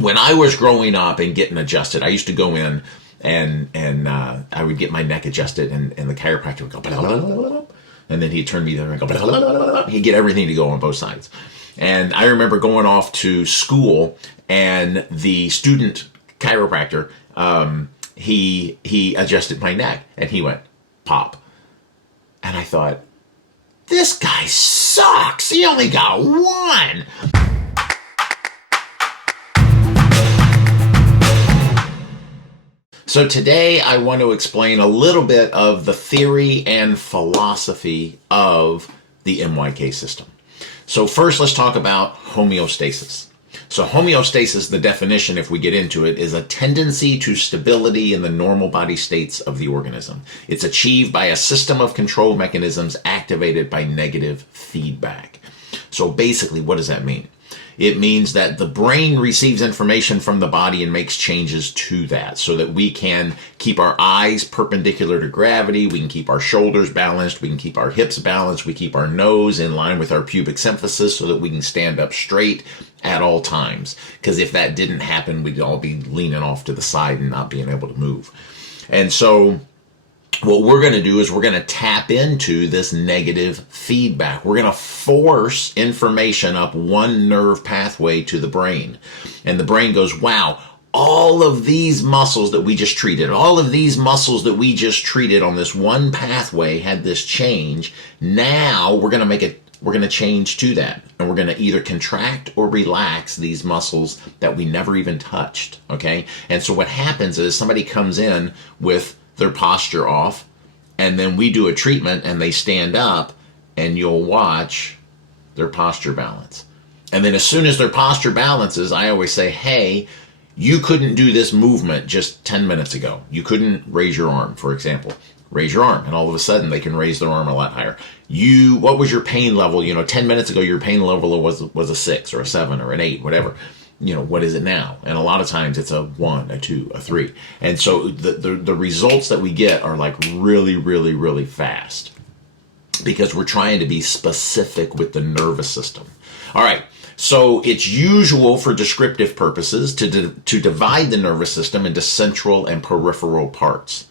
when I was growing up and getting adjusted, I used to go in and I would get my neck adjusted, and the chiropractor would go, blah, blah, blah, blah, and then he'd turn me there and go, blah, blah, blah, blah. He'd get everything to go on both sides. And I remember going off to school, and the student chiropractor, he adjusted my neck, and he went, pop. And I thought, this guy sucks. He only got one. So today I want to explain a little bit of the theory and philosophy of the MYK system. So first, let's talk about homeostasis. So homeostasis, the definition, if we get into it, is a tendency to stability in the normal body states of the organism. It's achieved by a system of control mechanisms activated by negative feedback. So basically, what does that mean? It means that the brain receives information from the body and makes changes to that so that we can keep our eyes perpendicular to gravity, we can keep our shoulders balanced, we can keep our hips balanced, we keep our nose in line with our pubic symphysis so that we can stand up straight at all times. Because if that didn't happen, we'd all be leaning off to the side and not being able to move. And so what we're going to do is we're going to tap into this negative feedback. We're going to force information up one nerve pathway to the brain. And the brain goes, wow, all of these muscles that we just treated, all of these muscles that we just treated on this one pathway had this change. Now we're going to change to that. And we're going to either contract or relax these muscles that we never even touched. Okay. And so what happens is somebody comes in with their posture off, and then we do a treatment and they stand up, and you'll watch their posture balance. And then as soon as their posture balances, I always say, hey, you couldn't do this movement just 10 minutes ago. You couldn't raise your arm, for example. Raise your arm, and all of a sudden they can raise their arm a lot higher. What was your pain level? 10 minutes ago, your pain level was a 6 or a 7 or an 8, whatever. What is it now? And a lot of times it's a 1, a 2, a 3. And so the results that we get are like really, really, really fast because we're trying to be specific with the nervous system. All right. So it's usual for descriptive purposes to divide the nervous system into central and peripheral parts.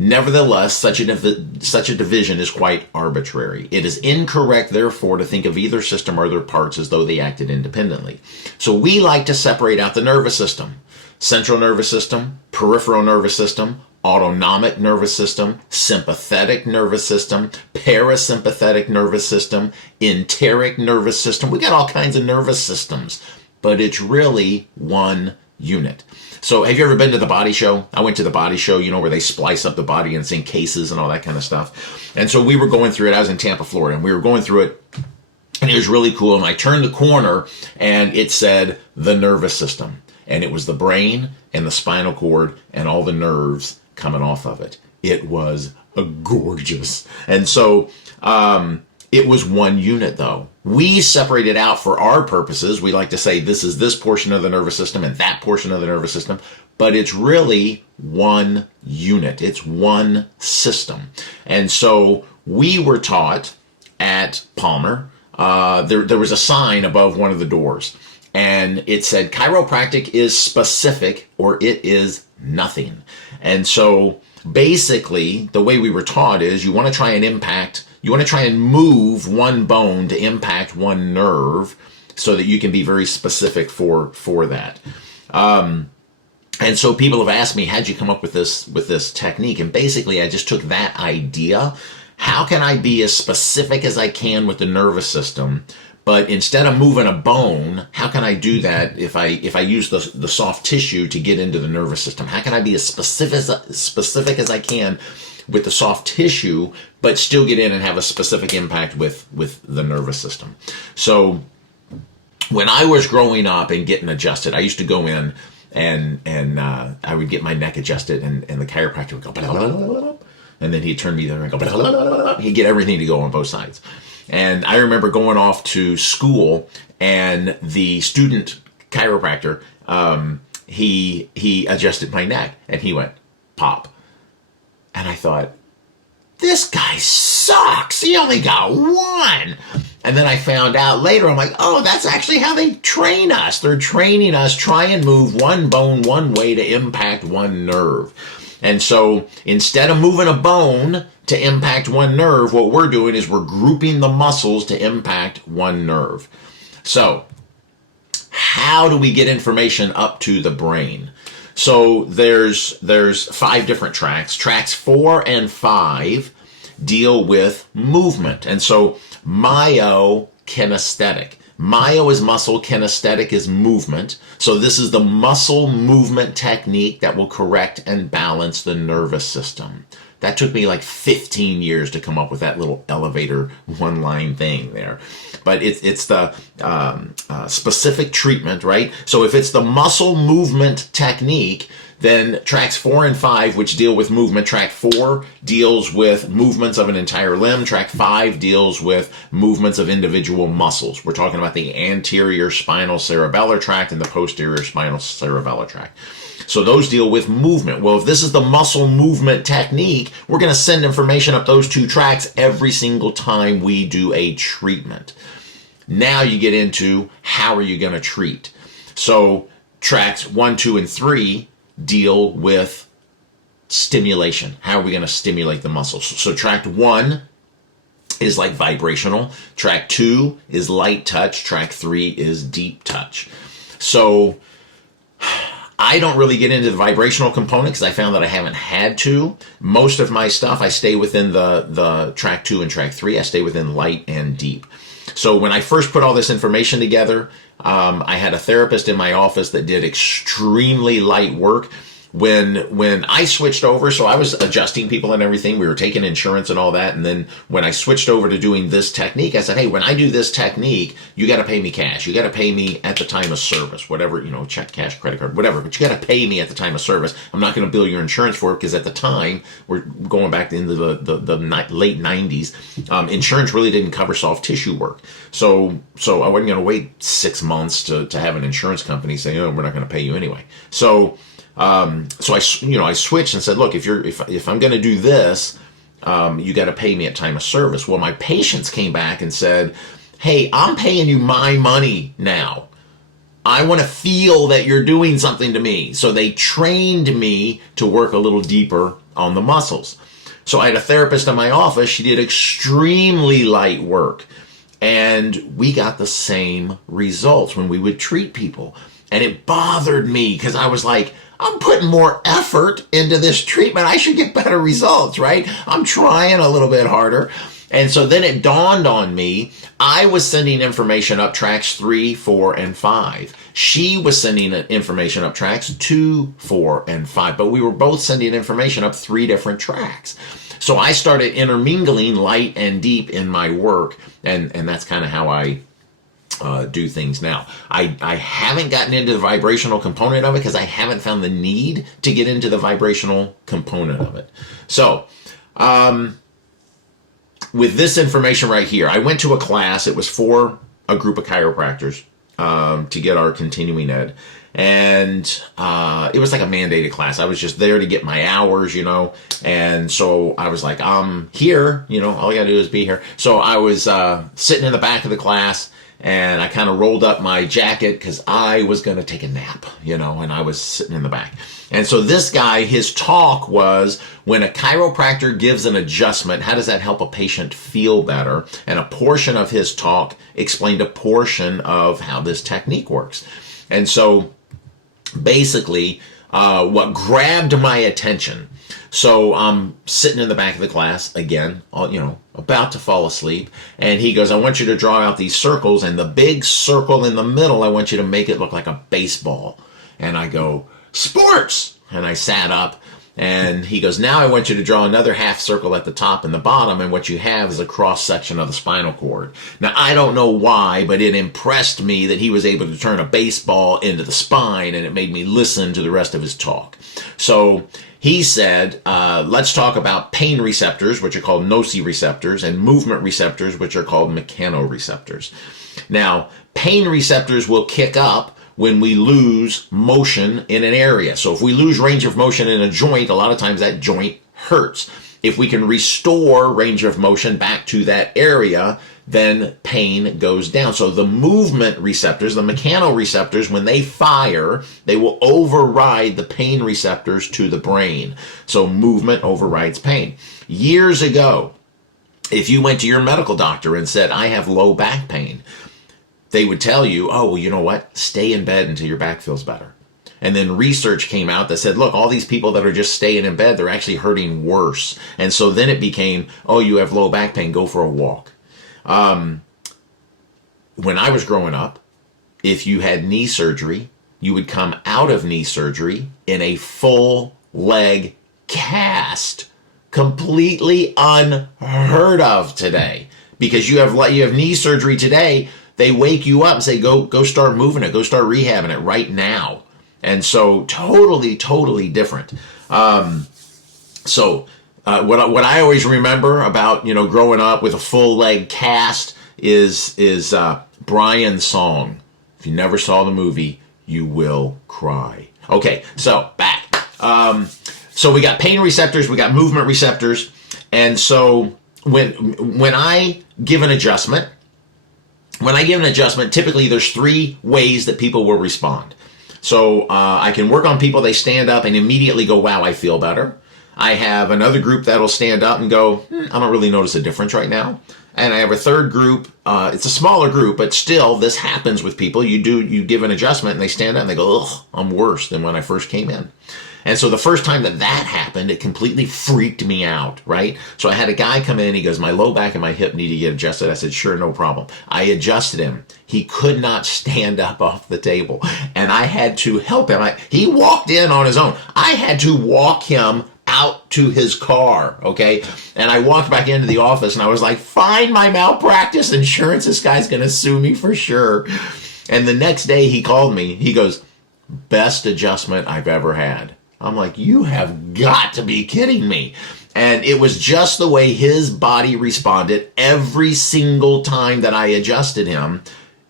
Nevertheless, such a division is quite arbitrary. It is incorrect, therefore, to think of either system or their parts as though they acted independently. So we like to separate out the nervous system. Central nervous system, peripheral nervous system, autonomic nervous system, sympathetic nervous system, parasympathetic nervous system, enteric nervous system. We got all kinds of nervous systems, but it's really one unit. So have you ever been to the Body Show? I went to the Body Show, where they splice up the body and sing cases and all that kind of stuff. And so we were going through it. I was in Tampa, Florida, and we were going through it, and it was really cool. And I turned the corner, and it said the nervous system. And it was the brain and the spinal cord and all the nerves coming off of it. It was gorgeous. And so it was one unit, though. We separate it out for our purposes. We like to say this is this portion of the nervous system and that portion of the nervous system, but it's really one unit. It's one system. And so we were taught at Palmer, there was a sign above one of the doors, and it said chiropractic is specific or it is nothing. And so basically the way we were taught is you want to try and move one bone to impact one nerve so that you can be very specific for that. And so people have asked me, how'd you come up with this technique? And basically I just took that idea. How can I be as specific as I can with the nervous system? But instead of moving a bone, how can I do that if I use the soft tissue to get into the nervous system? How can I be as specific as I can with the soft tissue, but still get in and have a specific impact with the nervous system? So when I was growing up and getting adjusted, I used to go in and I would get my neck adjusted, and the chiropractor would go, blah, blah, blah, blah, and then he'd turn me there and go, blah, blah, blah, blah. He'd get everything to go on both sides. And I remember going off to school, and the student chiropractor, he adjusted my neck, and he went, pop. And I thought, this guy sucks. He only got one. And then I found out later, I'm like, oh, that's actually how they train us. They're training us, try and move one bone one way to impact one nerve. And so instead of moving a bone to impact one nerve, what we're doing is we're grouping the muscles to impact one nerve. So how do we get information up to the brain? So there's 5 different tracks. Tracks 4 and 5 deal with movement. And so myokinesthetic. Myo is muscle, kinesthetic is movement. So this is the muscle movement technique that will correct and balance the nervous system. That took me like 15 years to come up with that little elevator one-line thing there. But it's the specific treatment, right? So if it's the muscle movement technique, then tracks 4 and 5, which deal with movement, track 4 deals with movements of an entire limb. Track 5 deals with movements of individual muscles. We're talking about the anterior spinal cerebellar tract and the posterior spinal cerebellar tract. So those deal with movement. Well, if this is the muscle movement technique, we're going to send information up those 2 tracks every single time we do a treatment. Now you get into how are you going to treat. So tracks 1, 2, and 3 deal with stimulation. How are we going to stimulate the muscles? So track 1 is like vibrational. Track 2 is light touch. Track 3 is deep touch. So I don't really get into the vibrational component because I found that I haven't had to. Most of my stuff, I stay within the track 2 and track 3. I stay within light and deep. So when I first put all this information together, I had a therapist in my office that did extremely light work. When I switched over, so I was adjusting people and everything, we were taking insurance and all that, and then when I switched over to doing this technique, I said, hey, when I do this technique, you got to pay me cash. You got to pay me at the time of service, whatever, check, cash, credit card, whatever, but you got to pay me at the time of service. I'm not going to bill your insurance for it because at the time, we're going back into the late 90s, insurance really didn't cover soft tissue work. So I wasn't going to wait 6 months to have an insurance company say, oh, we're not going to pay you anyway. So I switched and said, look, if I'm going to do this, you got to pay me at time of service. Well, my patients came back and said, hey, I'm paying you my money now. I want to feel that you're doing something to me. So they trained me to work a little deeper on the muscles. So I had a therapist in my office. She did extremely light work. And we got the same results when we would treat people. And it bothered me because I was like, I'm putting more effort into this treatment. I should get better results, right? I'm trying a little bit harder. And so then it dawned on me, I was sending information up tracks 3, 4, and 5. She was sending information up tracks 2, 4, and 5. But we were both sending information up 3 different tracks. So I started intermingling light and deep in my work. And that's kind of how I do things now. I haven't gotten into the vibrational component of it because I haven't found the need to get into the vibrational component of it. So, with this information right here, I went to a class. It was for a group of chiropractors to get our continuing ed. And it was like a mandated class. I was just there to get my hours, and so I was like, I'm here, all you gotta do is be here. So I was sitting in the back of the class, and I kind of rolled up my jacket because I was going to take a nap, and I was sitting in the back. And so this guy, his talk was, when a chiropractor gives an adjustment, how does that help a patient feel better? And a portion of his talk explained a portion of how this technique works. And so basically, what grabbed my attention, so I'm sitting in the back of the class again, about to fall asleep. And he goes, I want you to draw out these circles, and the big circle in the middle, I want you to make it look like a baseball. And I go, sports! And I sat up, and he goes, now I want you to draw another half circle at the top and the bottom, and what you have is a cross section of the spinal cord. Now, I don't know why, but it impressed me that he was able to turn a baseball into the spine, and it made me listen to the rest of his talk. So he said, let's talk about pain receptors, which are called nociceptors, and movement receptors, which are called mechanoreceptors. Now, pain receptors will kick up when we lose motion in an area. So if we lose range of motion in a joint, a lot of times that joint hurts. If we can restore range of motion back to that area, then pain goes down. So the movement receptors, the mechanoreceptors, when they fire, they will override the pain receptors to the brain. So movement overrides pain. Years ago, if you went to your medical doctor and said, I have low back pain, they would tell you, oh, well, you know what? Stay in bed until your back feels better. And then research came out that said, look, all these people that are just staying in bed, they're actually hurting worse. And so then it became, oh, you have low back pain, go for a walk. When I was growing up, if you had knee surgery, you would come out of knee surgery in a full leg cast. Completely unheard of today. Because you have knee surgery today, they wake you up and say, go start moving it, go start rehabbing it right now. And so totally different. What I always remember about, growing up with a full leg cast is Brian's song. If you never saw the movie, you will cry. Okay, so back. So we got pain receptors, we got movement receptors. And so when I give an adjustment, typically there's 3 ways that people will respond. So I can work on people, they stand up and immediately go, wow, I feel better. I have another group that'll stand up and go, I don't really notice a difference right now. And I have a third group, it's a smaller group, but still this happens with people. You give an adjustment and they stand up and they go, ugh, I'm worse than when I first came in. And so the first time that happened, it completely freaked me out, right? So I had a guy come in, he goes, my low back and my hip need to get adjusted. I said, sure, no problem. I adjusted him. He could not stand up off the table, and I had to help him. He walked in on his own. I had to walk him out to his car, okay? And I walked back into the office, and I was like, find my malpractice insurance. This guy's going to sue me for sure. And the next day he called me. He goes, best adjustment I've ever had. I'm like, you have got to be kidding me. And it was just the way his body responded every single time that I adjusted him.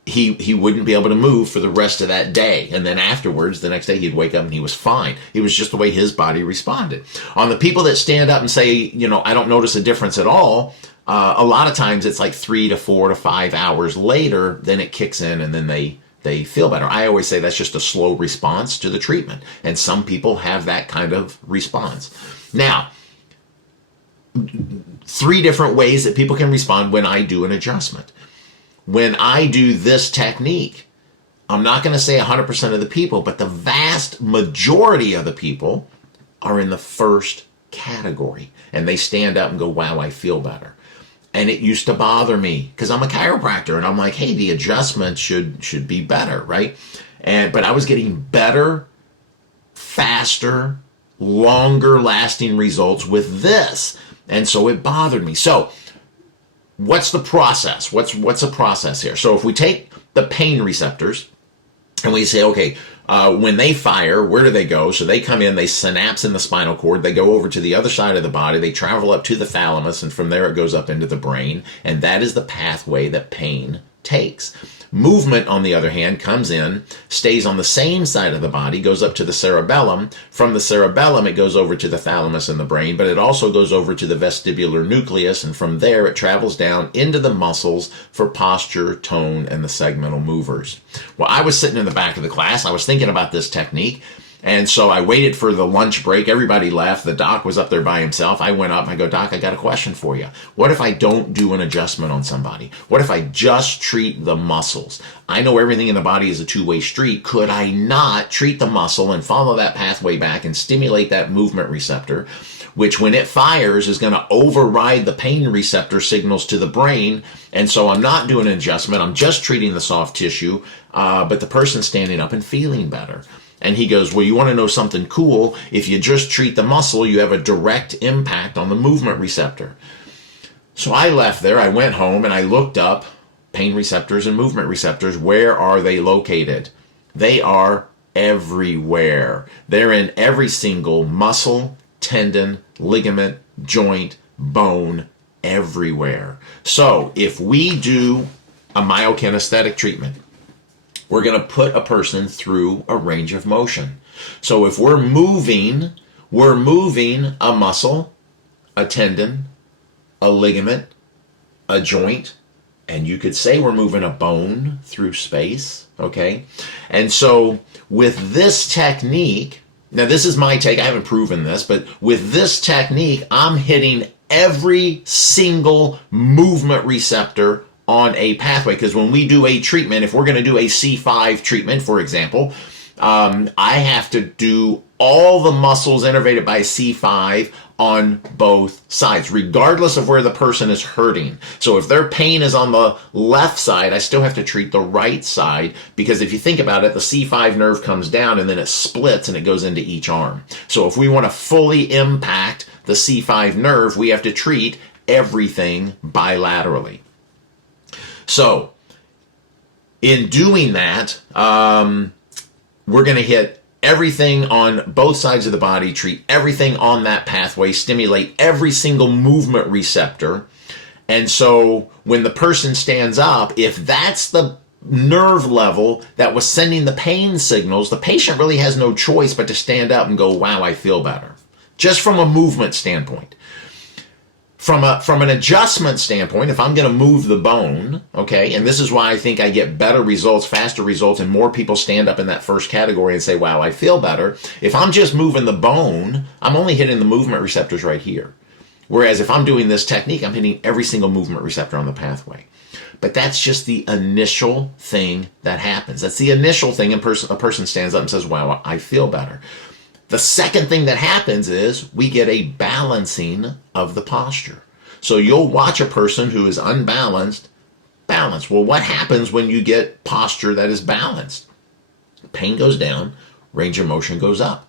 He wouldn't be able to move for the rest of that day. And then afterwards, the next day, he'd wake up and he was fine. It was just the way his body responded. On the people that stand up and say, I don't notice a difference at all, a lot of times it's like 3 to 4 to 5 hours later, then it kicks in and then they feel better. I always say that's just a slow response to the treatment. And some people have that kind of response. Now, 3 different ways that people can respond when I do an adjustment. When I do this technique, I'm not going to say 100% of the people, but the vast majority of the people are in the first category. And they stand up and go, wow, I feel better. And it used to bother me because I'm a chiropractor and I'm like, hey, the adjustment should be better, right? But I was getting better, faster, longer lasting results with this. And so it bothered me. So what's the process? What's a process here? So if we take the pain receptors and we say, okay, when they fire, where do they go? So they come in, they synapse in the spinal cord, they go over to the other side of the body, they travel up to the thalamus, and from there it goes up into the brain, and that is the pathway that pain takes. Movement, on the other hand, comes in, stays on the same side of the body, goes up to the cerebellum. From the cerebellum, it goes over to the thalamus and the brain, but it also goes over to the vestibular nucleus, and from there it travels down into the muscles for posture, tone, and the segmental movers. Well, I was sitting in the back of the class. I was thinking about this technique, and so I waited for the lunch break. Everybody left. The doc was up there by himself. I went up and I go, Doc, I got a question for you. What if I don't do an adjustment on somebody? What if I just treat the muscles? I know everything in the body is a two-way street. Could I not treat the muscle and follow that pathway back and stimulate that movement receptor, which when it fires is going to override the pain receptor signals to the brain? And so I'm not doing an adjustment. I'm just treating the soft tissue, but the person's standing up and feeling better. And he goes, well, you want to know something cool? If you just treat the muscle, you have a direct impact on the movement receptor. So I left there. I went home and I looked up pain receptors and movement receptors. Where are they located? They are everywhere. They're in every single muscle, tendon, ligament, joint, bone, everywhere. So if we do a myokinesthetic treatment, we're going to put a person through a range of motion. So if we're moving a muscle, a tendon, a ligament, a joint, And you could say we're moving a bone through space, okay? And so with this technique, now this is my take, I haven't proven this, but with this technique, I'm hitting every single movement receptor on a pathway. Because when we do a treatment, if we're going to do a C5 treatment, for example, I have to do all the muscles innervated by C5 on both sides, regardless of where the person is hurting. So if their pain is on the left side, I still have to treat the right side, because if you think about it, the C5 nerve comes down and then it splits and it goes into each arm. So if we want to fully impact the C5 nerve, we have to treat everything bilaterally. So in doing that, we're going to hit everything on both sides of the body, treat everything on that pathway, stimulate every single movement receptor. And so when the person stands up, if that's the nerve level that was sending the pain signals, the patient really has no choice but to stand up and go, wow, I feel better. Just from a movement standpoint. From an adjustment standpoint, if I'm going to move the bone, okay, and this is why I think I get better results, faster results, and more people stand up in that first category and say, wow, I feel better. If I'm just moving the bone, I'm only hitting the movement receptors right here. Whereas if I'm doing this technique, I'm hitting every single movement receptor on the pathway. But that's just the initial thing that happens. That's the initial thing, and a person stands up and says, wow, I feel better. The second thing that happens is we get a balancing of the posture. So you'll watch a person who is unbalanced, balance. Well, what happens when you get posture that is balanced? Pain goes down, range of motion goes up.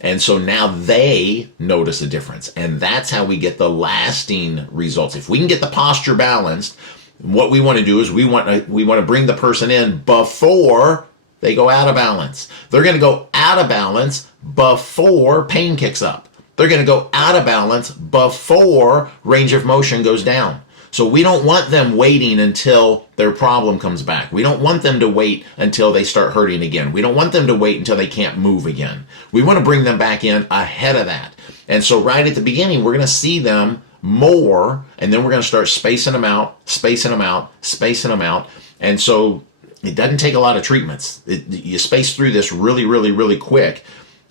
And so now they notice a difference. And that's how we get the lasting results. If we can get the posture balanced, what we want to do is we want to bring the person in before they go out of balance. They're going to go out of balance before pain kicks up. They're going to go out of balance before range of motion goes down. So we don't want them waiting until their problem comes back. We don't want them to wait until they start hurting again. We don't want them to wait until they can't move again. We want to bring them back in ahead of that. And so right at the beginning, we're going to see them more, and then we're going to start spacing them out, spacing them out, spacing them out. And so it doesn't take a lot of treatments. You space through this really, really, really quick,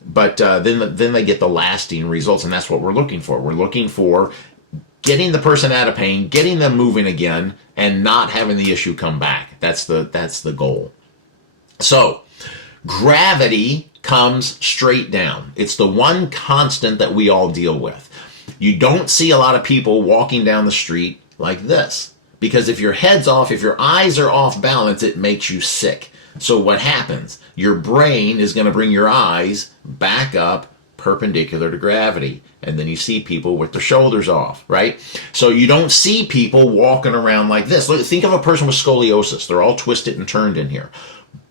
but then they get the lasting results, and that's what we're looking for. We're looking for getting the person out of pain, getting them moving again, and not having the issue come back. That's the goal. So gravity comes straight down. It's the one constant that we all deal with. You don't see a lot of people walking down the street like this. Because if your head's off, if your eyes are off balance, it makes you sick. So what happens? Your brain is going to bring your eyes back up perpendicular to gravity. And then you see people with their shoulders off, right? So you don't see people walking around like this. Look, think of a person with scoliosis. They're all twisted and turned in here.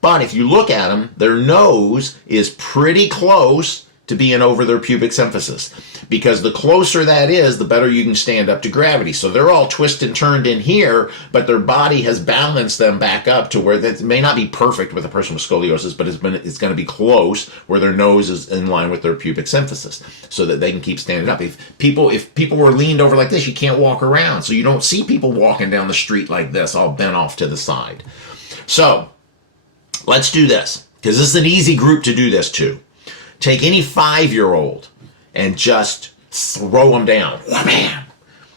But if you look at them, their nose is pretty close to being over their pubic symphysis. Because the closer that is, the better you can stand up to gravity. So they're all twisted and turned in here, but their body has balanced them back up to where that may not be perfect with a person with scoliosis, but it's going to be close where their nose is in line with their pubic symphysis so that they can keep standing up. If people were leaned over like this, you can't walk around. So you don't see people walking down the street like this, all bent off to the side. So let's do this, because this is an easy group to do this to. Take any 5-year-old and just throw them down. Wham!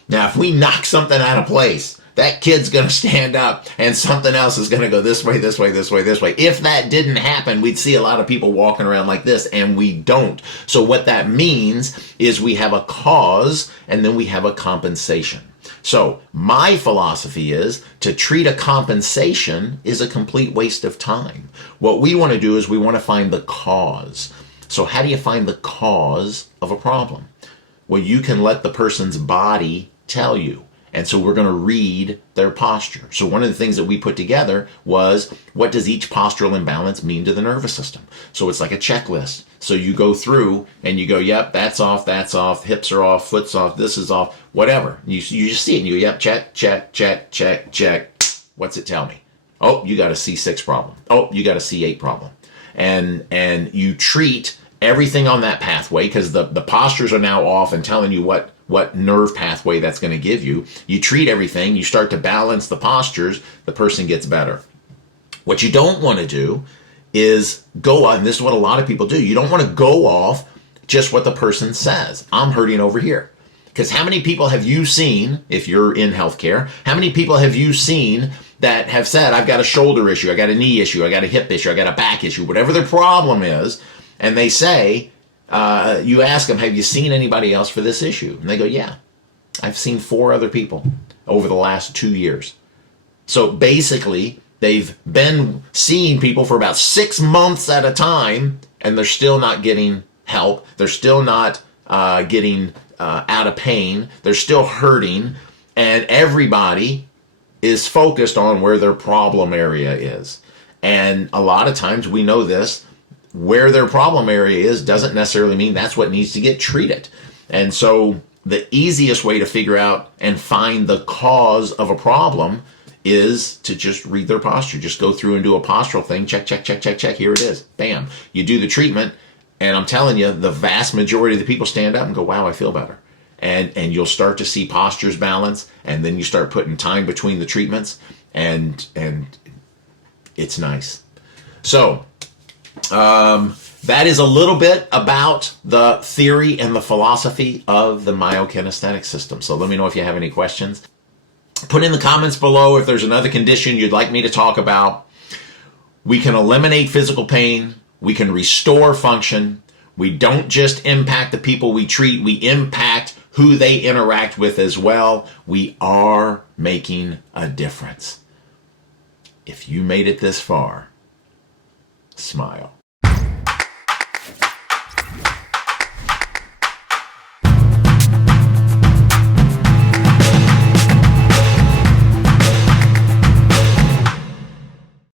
Now, if we knock something out of place, that kid's going to stand up and something else is going to go this way, this way, this way, this way. If that didn't happen, we'd see a lot of people walking around like this, and we don't. So what that means is we have a cause and then we have a compensation. So my philosophy is to treat a compensation is a complete waste of time. What we want to do is we want to find the cause. So how do you find the cause of a problem? Well, you can let the person's body tell you. And so we're going to read their posture. So one of the things that we put together was, what does each postural imbalance mean to the nervous system? So it's like a checklist. So you go through and you go, yep, that's off, hips are off, foot's off, this is off, whatever. You just see it and you go, yep, check, check, check, check, check. What's it tell me? Oh, you got a C6 problem. Oh, you got a C8 problem. And you treat everything on that pathway, because the postures are now off and telling you what what nerve pathway that's going to give you. You treat everything, you start to balance the postures, the person gets better. What you don't want to do is go on, this is what a lot of people do, you don't want to go off just what the person says. I'm hurting over here. Because how many people have you seen, if you're in healthcare, how many people have you seen that have said, I've got a shoulder issue, I got a knee issue, I got a hip issue, I got a back issue, whatever their problem is, and they say, you ask them, have you seen anybody else for this issue? And they go, yeah, I've seen 4 other people over the last 2 years. So basically, they've been seeing people for about 6 months at a time, and they're still not getting help. They're still not getting out of pain. They're still hurting, and everybody is focused on where their problem area is. And a lot of times we know this, where their problem area is doesn't necessarily mean that's what needs to get treated. And so the easiest way to figure out and find the cause of a problem is to just read their posture. Just go through and do a postural thing. Check, check, check, check, check. Here it is. Bam. You do the treatment, and I'm telling you, the vast majority of the people stand up and go, wow, I feel better. And you'll start to see postures balance, and then you start putting time between the treatments, and it's nice. So that is a little bit about the theory and the philosophy of the myokinesthetic system. So let me know if you have any questions. Put in the comments below if there's another condition you'd like me to talk about. We can eliminate physical pain. We can restore function. We don't just impact the people we treat. We impact who they interact with as well. We are making a difference. If you made it this far, smile.